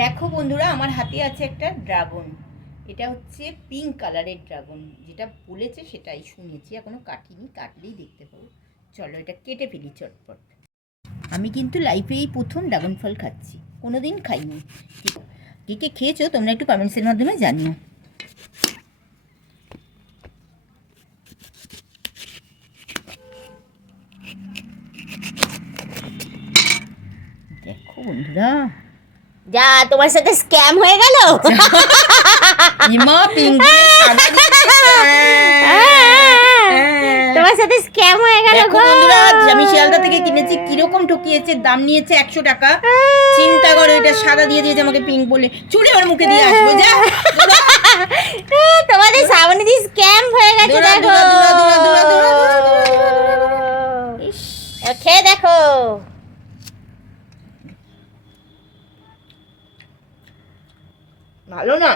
দেখো বন্ধুরা, আমার হাতে আছে একটা ড্রাগন। এটা হচ্ছে পিঙ্ক কালারের ড্রাগন। যেটা বলেছে সেটাই শুনেছি, এখনো কাটিনি, কাটলেই দেখতে পাবো। চলো এটা কেটে ফেলি চটপট। আমি কিন্তু লাইফে এই প্রথম ড্রাগন ফল খাচ্ছি, কোনোদিন খাইনি। কে কে খেয়েছো তোমরা একটু কমেন্টসের মাধ্যমে জানিও। দেখো বন্ধুরা, যা তোমার সাথে স্ক্যাম হয়ে গেল। তোমার সাথে স্ক্যাম হয়ে গেল। দেখো বন্ধুরা, আমি শিয়ালদা থেকে কিনেছি, কিরকম ঠকিয়েছে। দাম নিয়েছে 100 টাকা। চিন্তা করো, এটা সাদা দিয়ে দিয়েছে আমাকে পিঙ্ক বলে। চুড়ি ওর মুখে দিয়ে আসবো। যা তোমাদের সামনে দিয়ে স্ক্যাম হয়ে গেছে। দেখো খেয়ে দেখো। ভালো না।